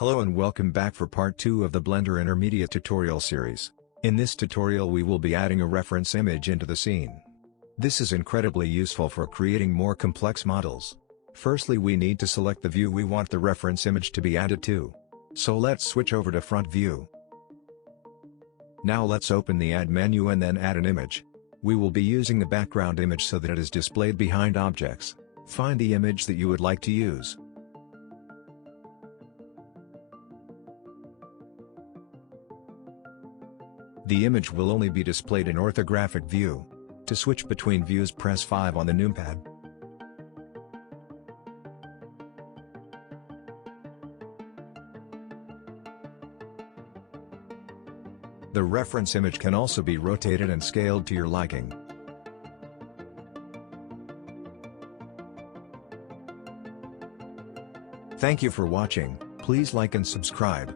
Hello and welcome back for part 2 of the Blender Intermediate tutorial series. In this tutorial we will be adding a reference image into the scene. This is incredibly useful for creating more complex models. Firstly, we need to select the view we want the reference image to be added to. So let's switch over to front view. Now let's open the add menu and then add an image. We will be using the background image so that it is displayed behind objects. Find the image that you would like to use. The image will only be displayed in orthographic view. To switch between views, press 5 on the numpad. The reference image can also be rotated and scaled to your liking. Thank you for watching. Please like and subscribe.